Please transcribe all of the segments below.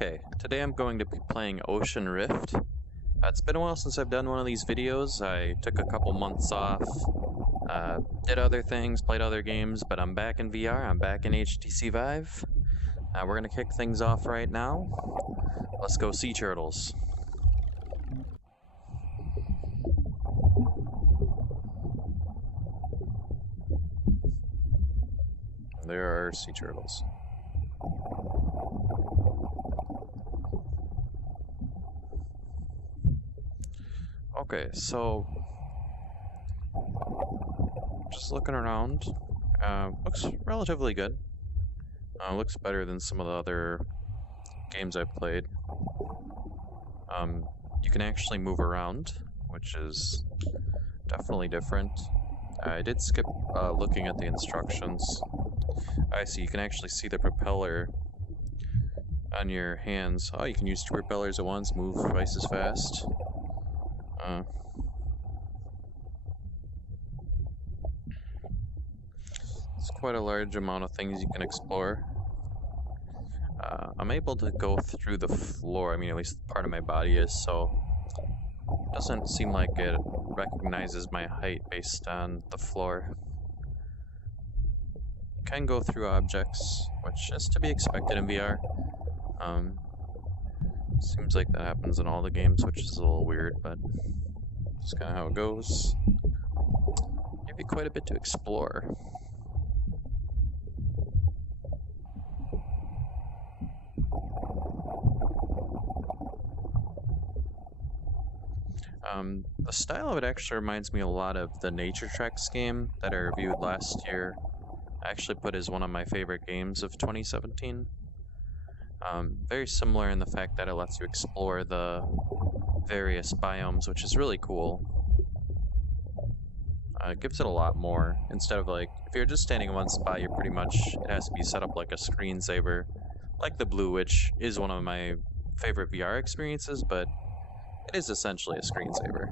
Okay, today I'm going to be playing Ocean Rift. It's been a while since I've done one of these videos. I took a couple months off, did other things, played other games, but I'm back in VR, I'm back in HTC VIVE. We're gonna kick things off right now. Let's go sea turtles. There are sea turtles. Okay, so just looking around, looks relatively good. Looks better than some of the other games I've played. You can actually move around, which is definitely different. I did skip looking at the instructions. I see, you can actually see the propeller on your hands. Oh, you can use two propellers at once, move twice as fast. It's quite a large amount of things you can explore. I'm able to go through the floor, I mean at least part of my body is, so it doesn't seem like it recognizes my height based on the floor. You can go through objects, which is to be expected in VR. Seems like that happens in all the games, which is a little weird, but that's kind of how it goes. Give you quite a bit to explore. The style of it actually reminds me a lot of the Nature Treks game that I reviewed last year. I actually put as one of my favorite games of 2017. Very similar in the fact that it lets you explore the various biomes, which is really cool. It gives it a lot more. Instead of like, if you're just standing in one spot, you're pretty much, it has to be set up like a screensaver, like the Blue, which is one of my favorite VR experiences, but it is essentially a screensaver.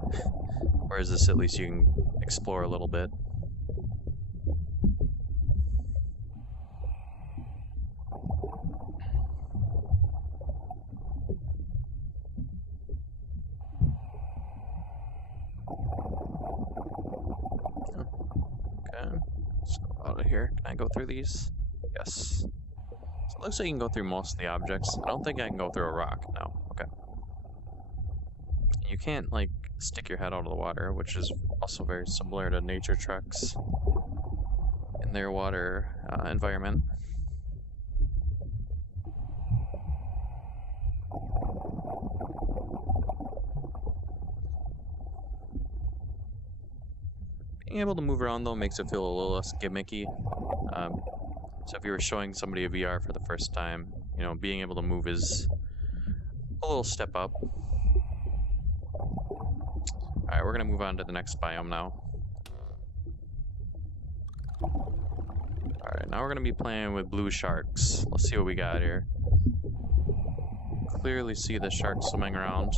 Whereas this, at least you can explore a little bit. Okay, let's go out of here. Can I go through these? Yes. So it looks like you can go through most of the objects. I don't think I can go through a rock. No. Okay. You can't, like, stick your head out of the water, which is also very similar to Nature Treks in their water environment. Being able to move around, though, makes it feel a little less gimmicky. So if you were showing somebody a VR for the first time, you know, being able to move is a little step up. Alright, we're gonna move on to the next biome now. Alright, now we're gonna be playing with blue sharks. Let's see what we got here. Clearly see the shark swimming around.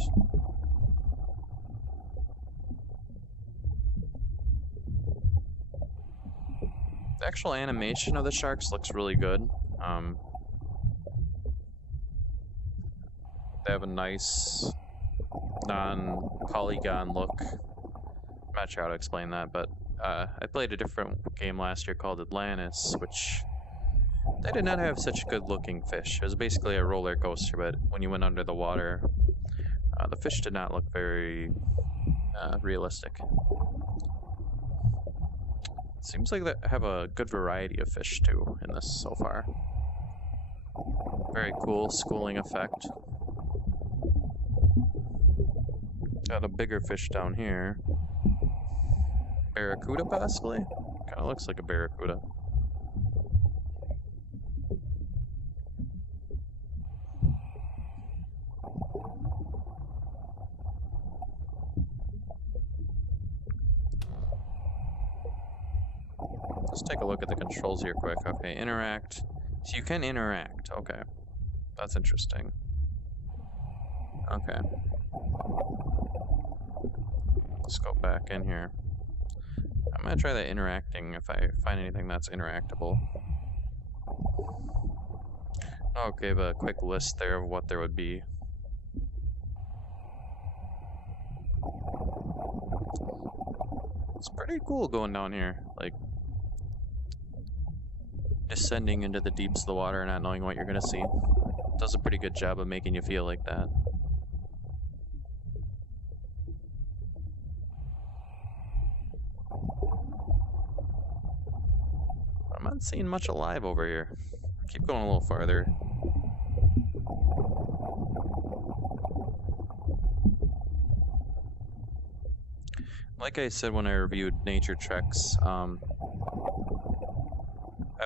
The actual animation of the sharks looks really good. They have a nice non-polygon look. I'm not sure how to explain that, but I played a different game last year called Atlantis, which they did not have such good looking fish. It was basically a roller coaster, but when you went under the water, the fish did not look very realistic. Seems like they have a good variety of fish too in this so far. Very cool schooling effect. Got a bigger fish down here. Barracuda, possibly? Kinda looks like a barracuda. Let's take a look at the controls here quick. Okay, interact. So you can interact. Okay. That's interesting. Okay. Let's go back in here. I'm gonna try that interacting if I find anything that's interactable. Okay, but a quick list there of what there would be. It's pretty cool going down here, like descending into the deeps of the water and not knowing what you're gonna see. It does a pretty good job of making you feel like that. I'm not seeing much alive over here. Keep going a little farther. Like I said when I reviewed Nature Treks, I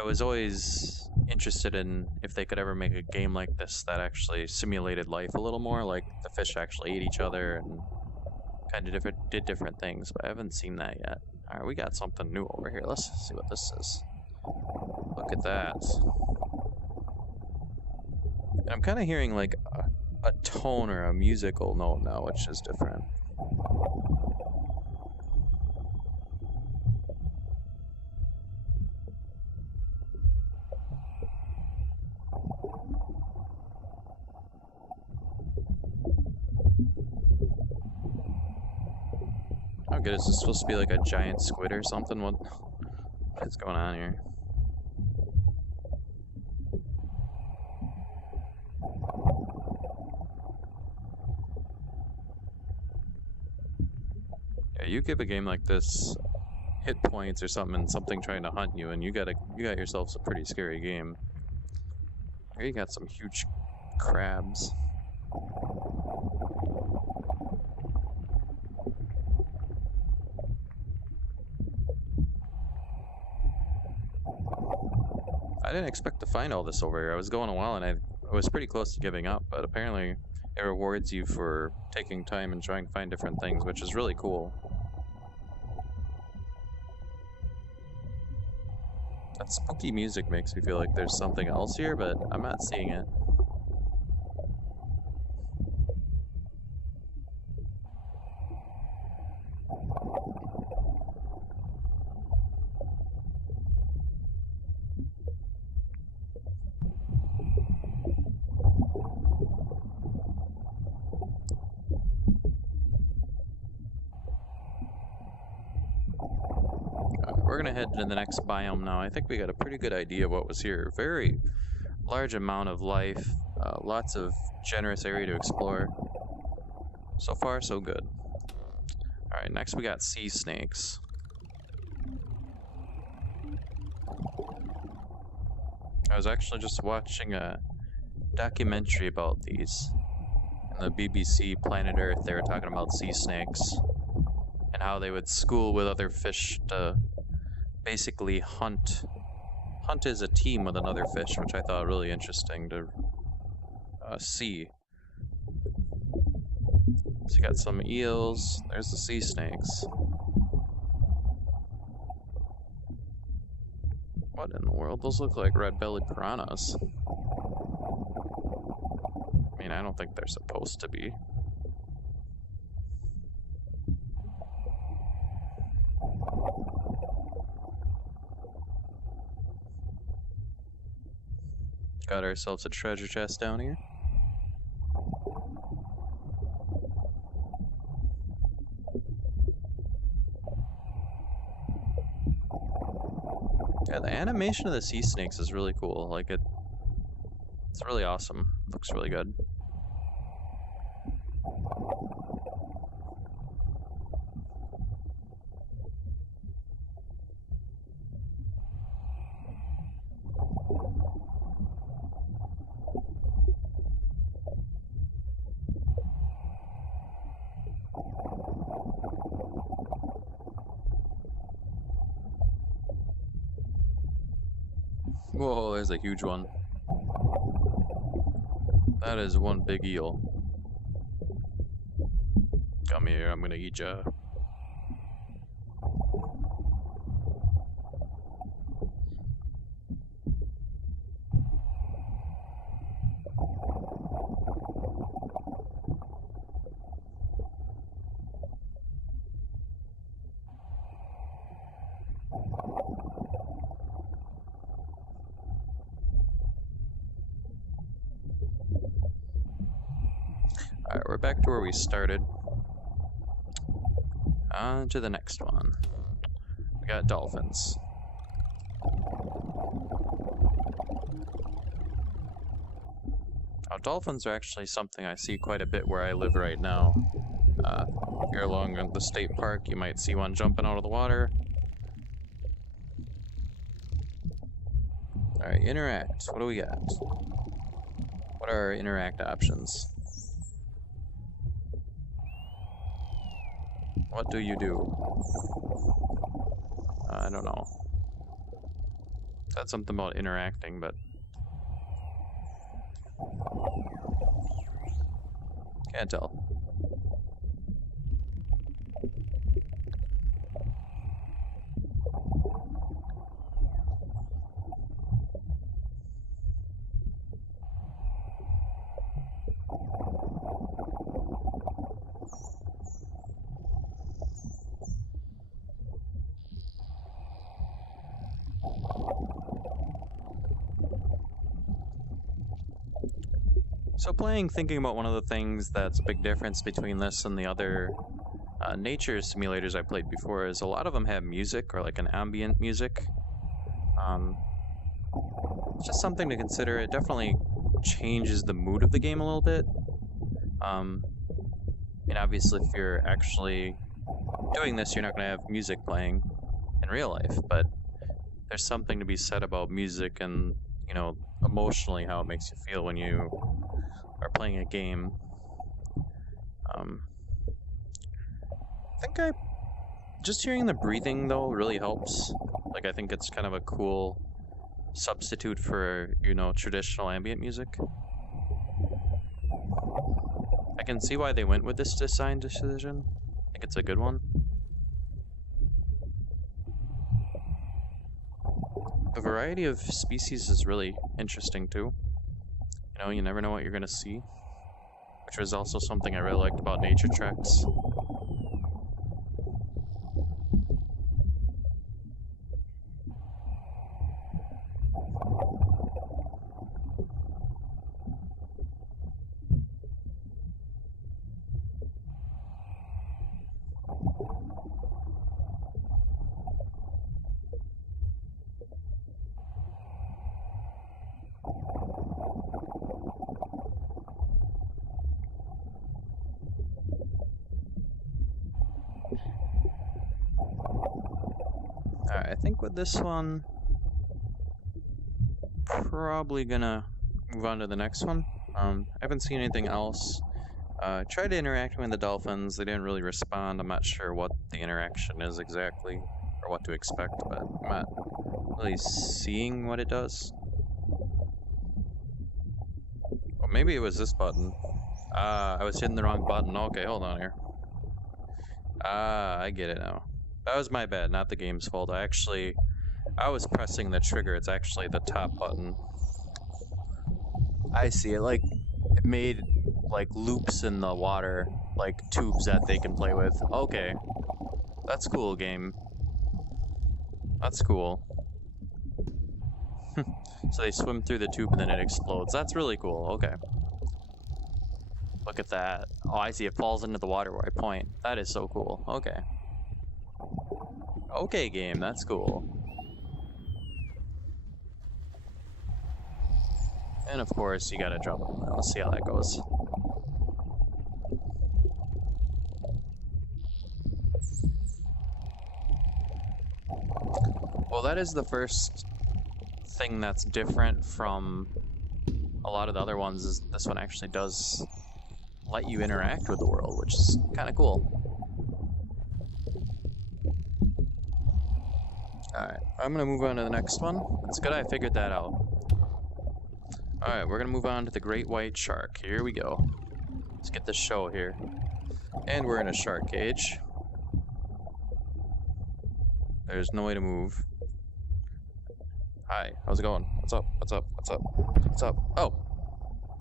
was always interested in if they could ever make a game like this that actually simulated life a little more, like the fish actually ate each other and kind of did different things, but I haven't seen that yet. Alright, we got something new over here. Let's see what this is. Look at that. And I'm kind of hearing like a tone or a musical note now, which is different. How good is this supposed to be, like a giant squid or something? What is going on here? Yeah, you give a game like this hit points or something and something trying to hunt you, and you got yourself a pretty scary game. Here you got some huge crabs. I didn't expect to find all this over here. I was going a while and I was pretty close to giving up, but apparently it rewards you for taking time and trying to find different things, which is really cool. That spooky music makes me feel like there's something else here, but I'm not seeing it. We're gonna head to the next biome now. I think we got a pretty good idea of what was here. Very large amount of life, lots of generous area to explore. So far, so good. Alright, next we got sea snakes. I was actually just watching a documentary about these. In the BBC Planet Earth, they were talking about sea snakes and how they would school with other fish to basically hunt as a team with another fish, which I thought really interesting to see. So you got some eels, there's the sea snakes. What in the world? Those look like red-bellied piranhas. I mean, I don't think they're supposed to be. Got ourselves a treasure chest down here. Yeah, the animation of the sea snakes is really cool. Like it's really awesome. It looks really good. Whoa, there's a huge one. That is one big eel. Come here, I'm gonna eat ya. we're back to where we started. On to the next one. We got dolphins. Now, dolphins are actually something I see quite a bit where I live right now. Here along the state park, you might see one jumping out of the water. Alright, interact. What do we got? What are our interact options? What do you do? I don't know. Said something about interacting, but can't tell. So thinking about one of the things that's a big difference between this and the other nature simulators I played before is a lot of them have music or like an ambient music. It's just something to consider. It definitely changes the mood of the game a little bit. I mean, obviously if you're actually doing this, you're not going to have music playing in real life, but there's something to be said about music and, you know, emotionally how it makes you feel when you are playing a game. I think just hearing the breathing though really helps. Like, I think it's kind of a cool substitute for, you know, traditional ambient music. I can see why they went with this design decision. I think it's a good one. The variety of species is really interesting too. You know, you never know what you're gonna see, which was also something I really liked about nature treks. Alright, I think with this one, probably gonna move on to the next one. I haven't seen anything else. Tried to interact with the dolphins, they didn't really respond. I'm not sure what the interaction is exactly, or what to expect, but I'm not really seeing what it does. Well, maybe it was this button. I was hitting the wrong button. Okay, hold on here. I get it now. That was my bad, not the game's fault. I was pressing the trigger. It's actually the top button. I see it. Like, it made like loops in the water, like tubes that they can play with. Okay, that's cool, game. That's cool. So they swim through the tube and then it explodes. That's really cool. Okay. Look at that. Oh, I see. It falls into the water where I point. That is so cool. Okay. Okay, game, that's cool. And of course, you gotta jump. Let's see how that goes. Well, that is the first thing that's different from a lot of the other ones, is this one actually does let you interact with the world, which is kind of cool. Alright, I'm gonna move on to the next one. It's good I figured that out. Alright, we're gonna move on to the great white shark. Here we go. Let's get this show here. And we're in a shark cage. There's no way to move. Hi, how's it going? What's up? What's up? What's up? What's up? Oh!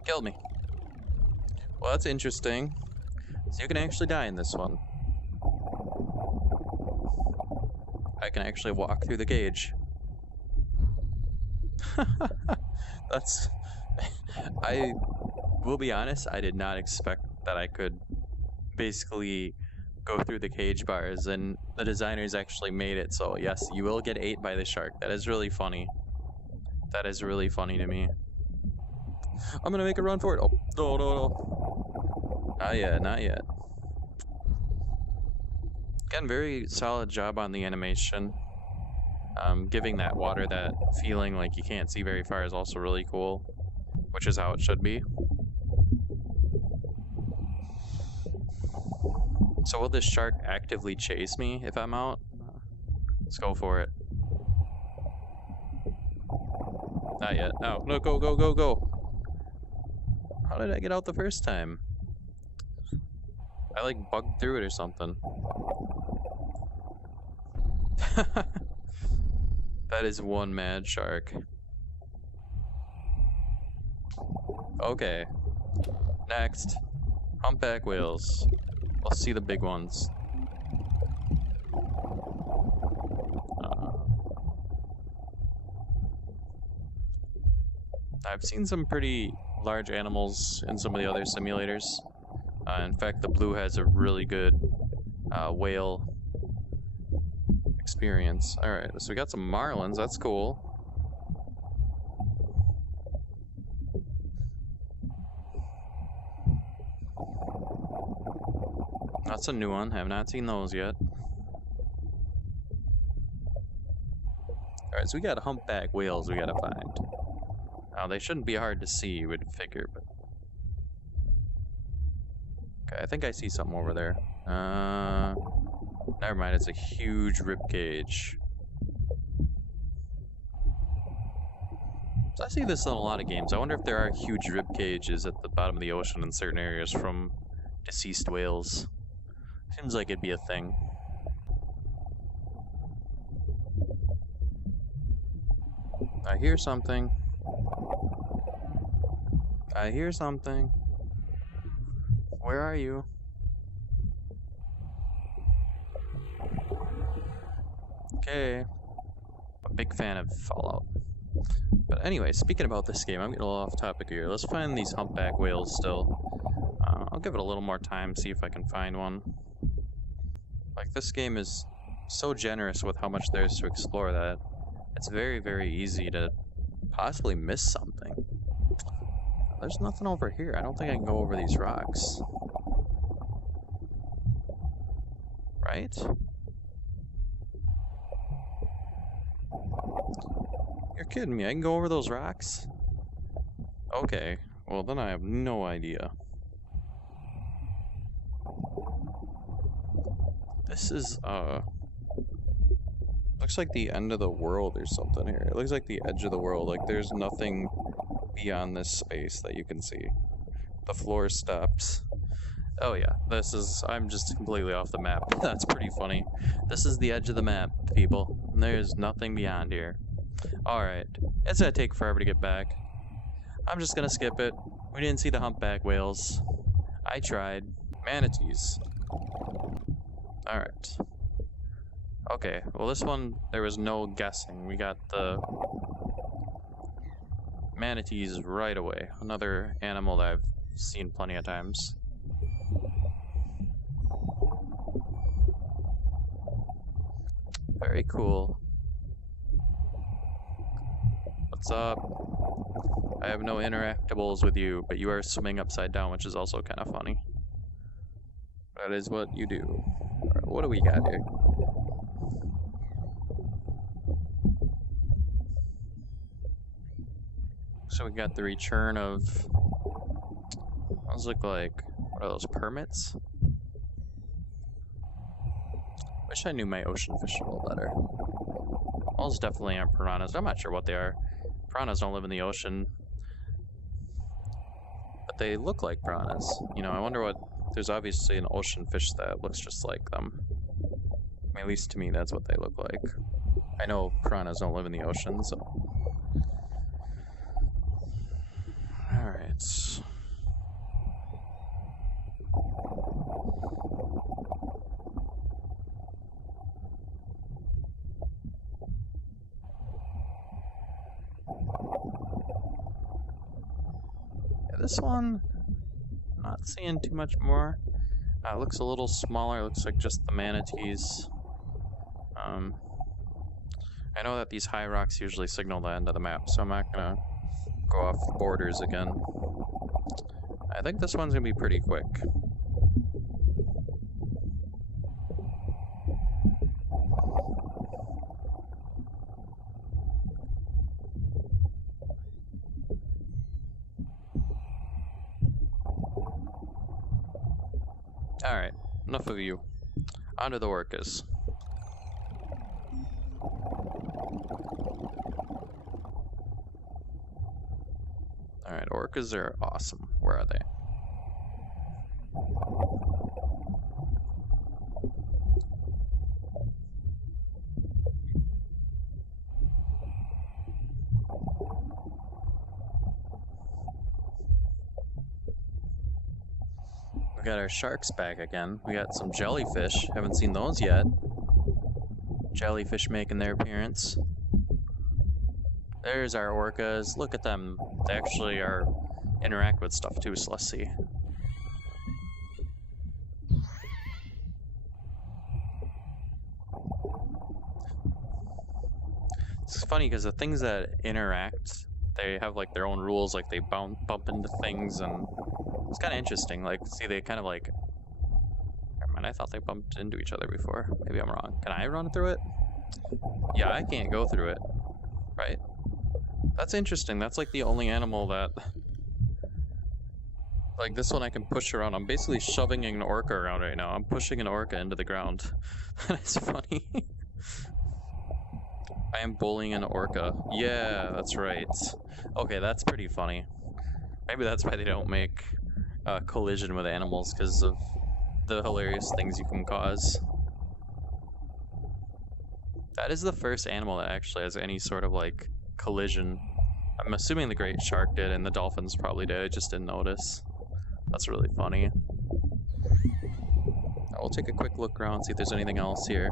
Killed me. Well, that's interesting. So you can actually die in this one. I can actually walk through the cage. I will be honest, I did not expect that I could basically go through the cage bars, and the designers actually made it so yes, you will get ate by the shark. That is really funny. That is really funny to me. I'm gonna make a run for it. Oh, no, no, no. Not yet, not yet. Again, very solid job on the animation. Giving that water that feeling like you can't see very far is also really cool, which is how it should be. So will this shark actively chase me if I'm out? Let's go for it. Not yet. No, no, go, go, go, go. How did I get out the first time? I like bugged through it or something. That is one mad shark. Okay. Next. Humpback whales. Let's see the big ones. I've seen some pretty large animals in some of the other simulators. In fact, the Blue has a really good whale experience. Alright, so we got some marlins, that's cool. That's a new one, have not seen those yet. Alright, so we got humpback whales we gotta find. Now, they shouldn't be hard to see, you would figure, but... Okay, I think I see something over there. Never mind, it's a huge ribcage. So I see this in a lot of games. I wonder if there are huge rib cages at the bottom of the ocean in certain areas from deceased whales. Seems like it'd be a thing. I hear something. I hear something. Where are you? Okay. A big fan of Fallout. But anyway, speaking about this game, I'm getting a little off topic here. Let's find these humpback whales still. I'll give it a little more time, see if I can find one. Like, this game is so generous with how much there is to explore that it's very, very easy to possibly miss something. There's nothing over here. I don't think I can go over these rocks. Right? You're kidding me. I can go over those rocks? Okay. Well, then I have no idea. This is, looks like the end of the world or something here. It looks like the edge of the world. Like, there's nothing beyond this space that you can see. The floor stops. Oh yeah, this is... I'm just completely off the map. That's pretty funny. This is the edge of the map, people. There's nothing beyond here. Alright. It's gonna take forever to get back. I'm just gonna skip it. We didn't see the humpback whales. I tried. Manatees. Alright. Okay, well this one, there was no guessing. We got the manatees right away. Another animal that I've seen plenty of times. Very cool. What's up? I have no interactables with you, but you are swimming upside down, which is also kind of funny. That is what you do. Alright, what do we got here? So we got the return of... Those look like... What are those, permits? Wish I knew my ocean fish a little better. Those definitely aren't piranhas. I'm not sure what they are. Piranhas don't live in the ocean. But they look like piranhas. You know, I wonder what... There's obviously an ocean fish that looks just like them. I mean, at least to me, that's what they look like. I know piranhas don't live in the ocean, so... Alright. Yeah, this one... Not seeing too much more. Looks a little smaller. Looks like just the manatees. I know that these high rocks usually signal the end of the map, so I'm not gonna go off the borders again. I think this one's gonna be pretty quick. Alright, enough of you. On to the orcas. Alright, orcas are awesome. Where are they? We got our sharks back again. We got some jellyfish. Haven't seen those yet. Jellyfish making their appearance. There's our orcas. Look at them. They actually are interact with stuff too, so let's see. It's funny because the things that interact, they have like their own rules, like they bump into things, and it's kind of interesting. Like, see, they kind of like, never mind, I thought they bumped into each other before. Maybe I'm wrong. Can I run through it? Yeah, I can't go through it, right? That's interesting. That's like the only animal that, like this one I can push around. I'm basically shoving an orca around right now. I'm pushing an orca into the ground. That's funny. I am bullying an orca. Yeah, that's right. Okay, that's pretty funny. Maybe that's why they don't make collision with animals, because of the hilarious things you can cause. That is the first animal that actually has any sort of like collision. I'm assuming the great shark did and the dolphins probably did. I just didn't notice. That's really funny. We'll take a quick look around, see if there's anything else here.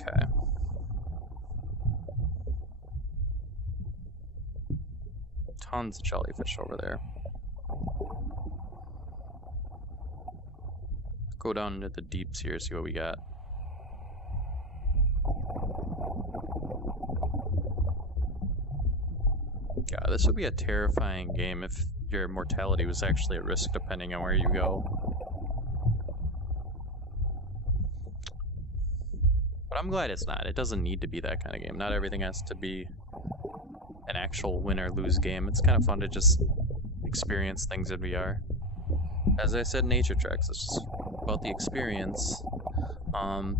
Okay. Tons of jellyfish over there. Go down into the deeps here, see what we got. Yeah, this would be a terrifying game if your mortality was actually at risk depending on where you go. But I'm glad it's not. It doesn't need to be that kind of game. Not everything has to be an actual win or lose game. It's kind of fun to just experience things in VR. As I said, Nature Tracks, it's just about the experience. Man,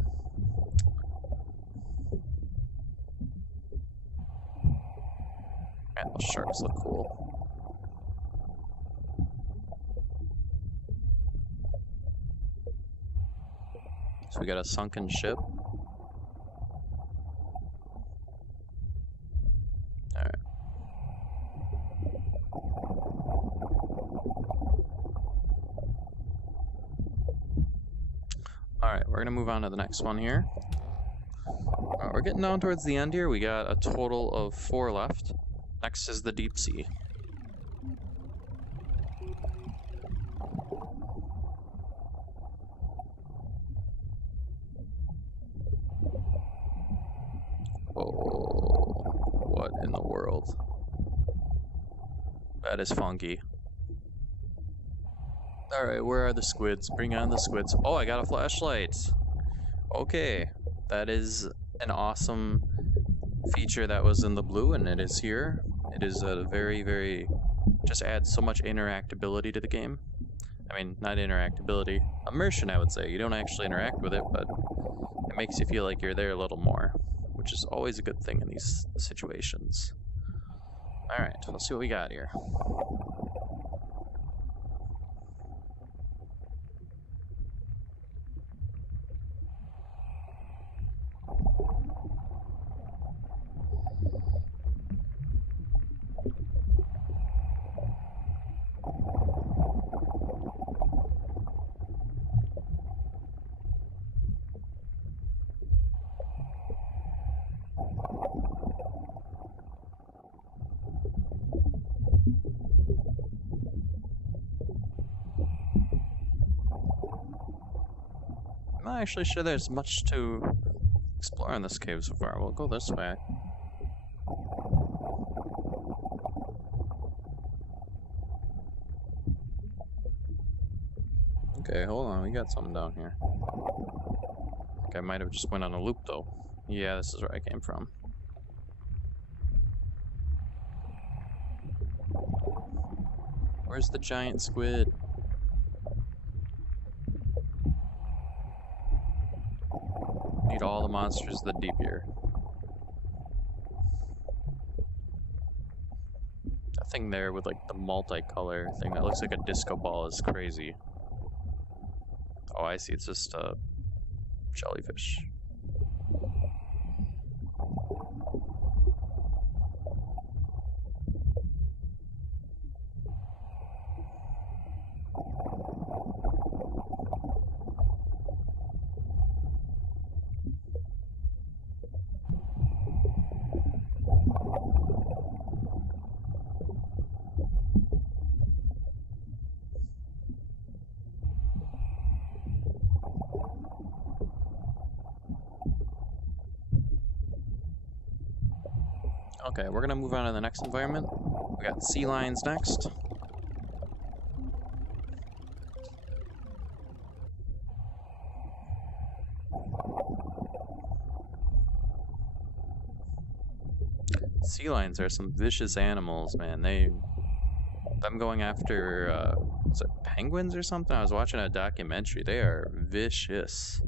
those sharks look cool. So we got a sunken ship. Alright. Alright, we're gonna move on to the next one here. We're getting down towards the end here. We got a total of 4 left. Next is the deep sea. Oh, what in the world? That is funky. Alright, where are the squids? Bring on the squids. Oh, I got a flashlight. Okay, that is an awesome feature that was in the blue, and it is here. It is a very, just adds so much interactability to the game. I mean, not interactability, immersion, I would say. You don't actually interact with it, but it makes you feel like you're there a little more, which is always a good thing in these situations. Alright, let's see what we got here. not actually sure there's much to explore in this cave so far. We'll go this way. Okay, hold on, we got something down here. I think I might have just went on a loop though. Yeah, this is where I came from. Where's the giant squid? Need all the monsters of the deep here. That thing there with like the multicolor thing that looks like a disco ball is crazy. Oh, I see. It's just a jellyfish. Okay, we're gonna move on to the next environment. We got sea lions next. Sea lions are some vicious animals, man. Them going after, was it penguins or something? I was watching a documentary. They are vicious.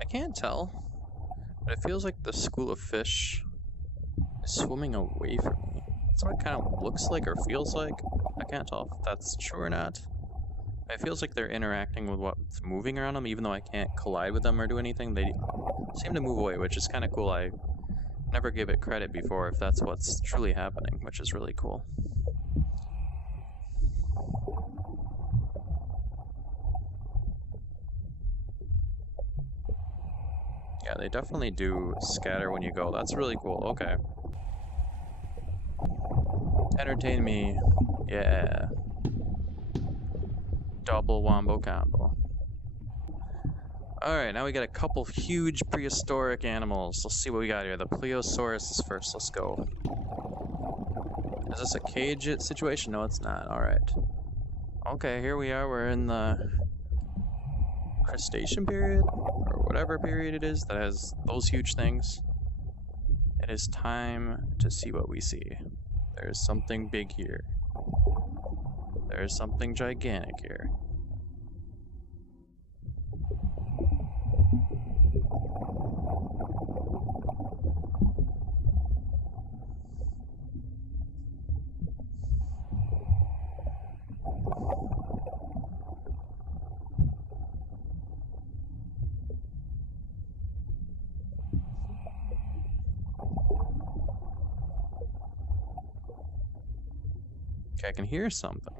I can't tell, but it feels like the school of fish is swimming away from me. That's what it kind of looks like or feels like. I can't tell if that's true or not. It feels like they're interacting with what's moving around them, even though I can't collide with them or do anything. They seem to move away, which is kind of cool. I never gave it credit before if that's what's truly happening, which is really cool. Yeah, they definitely do scatter when you go. That's really cool. Okay. Entertain me. Yeah. Double wombo combo. Alright, now we got a couple huge prehistoric animals. Let's see what we got here. The Plesiosaurus is first. Let's go. Is this a cage situation? No, it's not. Alright. Okay, here we are. We're in the crustacean period, or whatever period it is that has those huge things. It is time to see what we see. There's something big here. There's something gigantic here. Okay, I can hear something.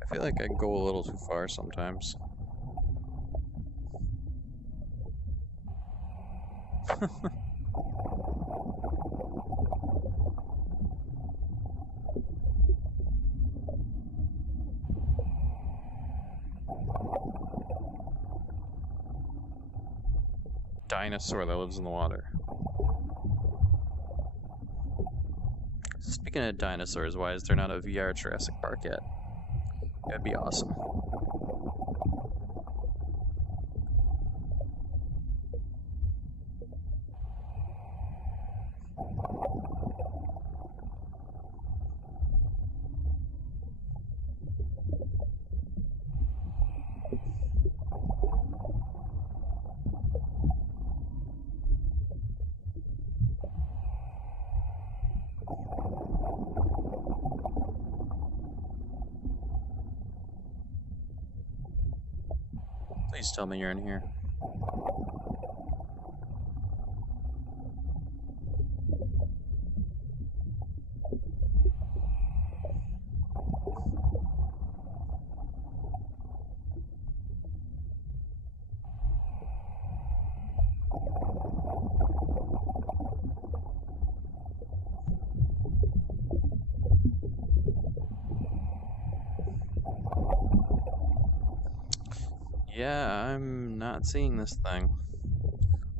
I feel like I go a little too far sometimes. Dinosaur that lives in the water. Speaking of dinosaurs, why is there not a VR Jurassic Park yet? That'd be awesome. Please tell me you're in here. Yeah, I'm not seeing this thing.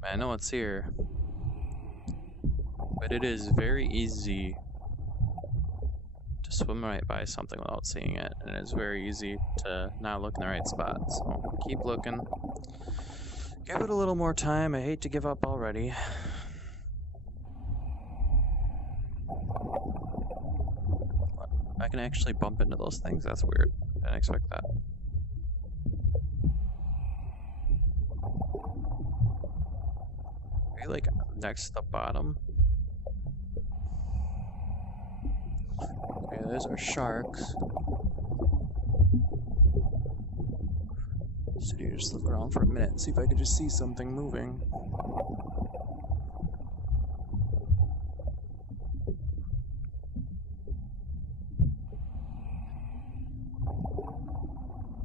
I know it's here, but it is very easy to swim right by something without seeing it, and it's very easy to not look in the right spot, so keep looking. Give it a little more time. I hate to give up already. I can actually bump into those things. That's weird. I didn't expect that. Are you like next to the bottom? Okay, those are sharks. So you just look around for a minute and see if I could just see something moving.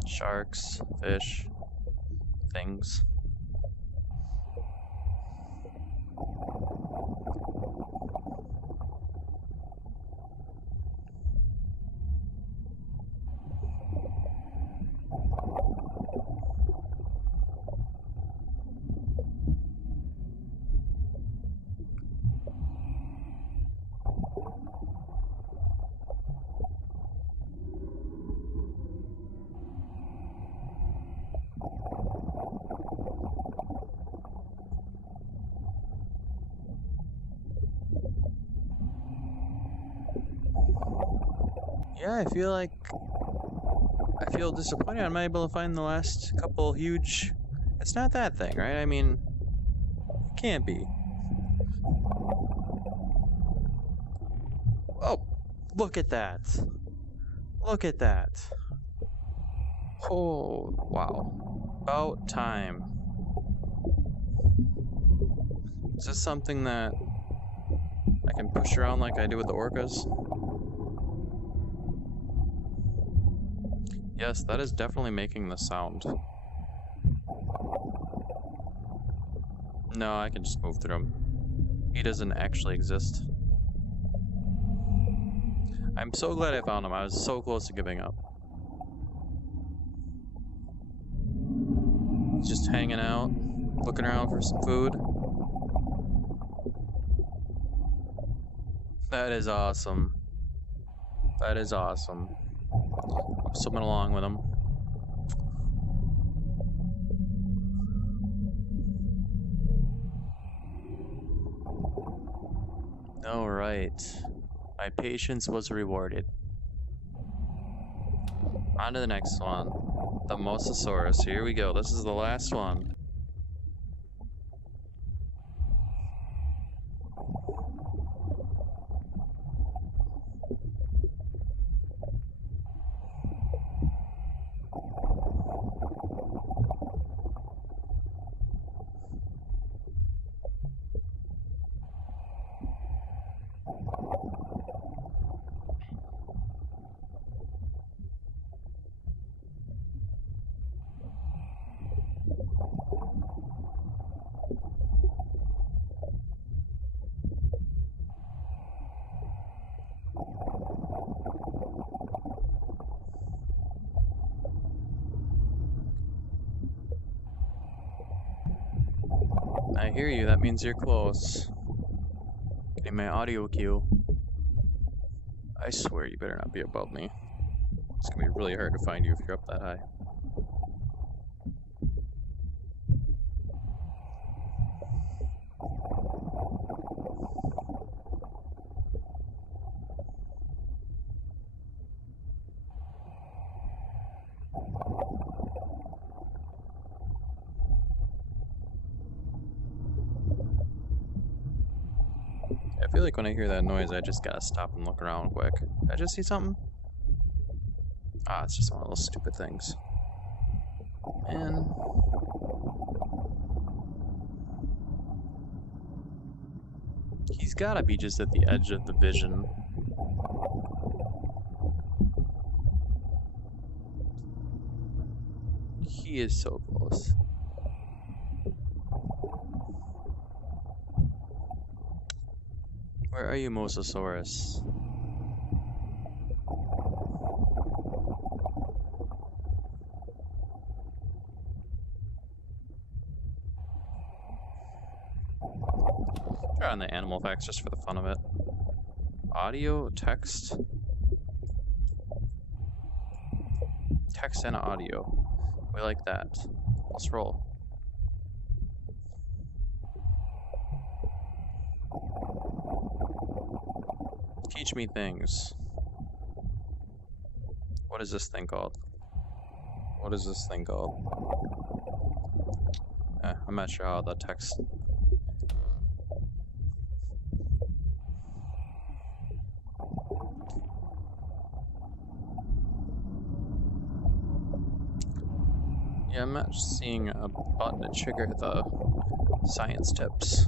Sharks, fish, things. Yeah, I feel disappointed I'm not able to find the last couple huge... It's not that thing, right? I mean, it can't be. Oh, look at that. Look at that. Oh, wow. About time. Is this something that I can push around like I do with the orcas? Yes, that is definitely making the sound. No, I can just move through him. He doesn't actually exist. I'm so glad I found him. I was so close to giving up. He's just hanging out, looking around for some food. That is awesome. That is awesome. I'm swimming along with him. Alright. My patience was rewarded. On to the next one. The Mosasaurus. Here we go. This is the last one. I hear you, that means you're close. Getting my audio cue. I swear you better not be above me. It's gonna be really hard to find you if you're up that high. I feel like when I hear that noise, I just gotta stop and look around quick. Did I just see something? Ah, it's just one of those stupid things. And he's gotta be just at the edge of the vision. He is so close. Where are you, Mosasaurus? Try on the animal facts just for the fun of it. Audio, text. Text and audio. We like that. Let's roll. Teach me things. What is this thing called? What is this thing called? I'm not sure how the text. Yeah, I'm not seeing a button to trigger the science tips.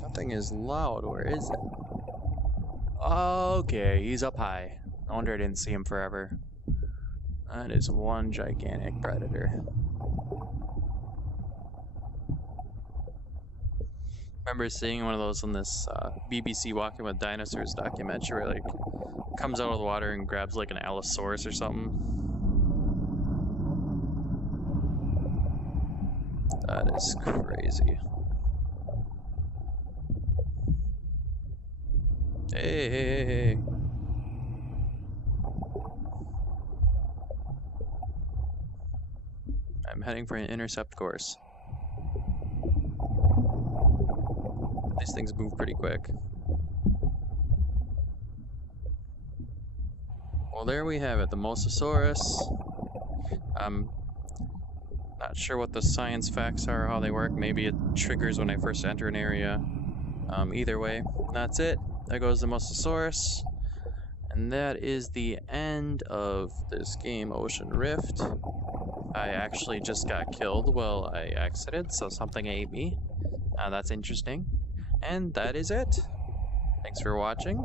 Nothing is loud. Where is it? Okay, he's up high. No wonder I didn't see him forever. That is one gigantic predator. Remember seeing one of those on this BBC Walking with Dinosaurs documentary where, like, comes out of the water and grabs like an Allosaurus or something. That is crazy. Hey. I'm heading for an intercept course. These things move pretty quick. Well, there we have it, the Mosasaurus. I'm not sure what the science facts are, how they work. Maybe it triggers when I first enter an area. Either way, that's it. There goes the Mosasaurus. And that is the end of this game, Ocean Rift. I actually just got killed while I exited, so something ate me. That's interesting. And that is it. Thanks for watching.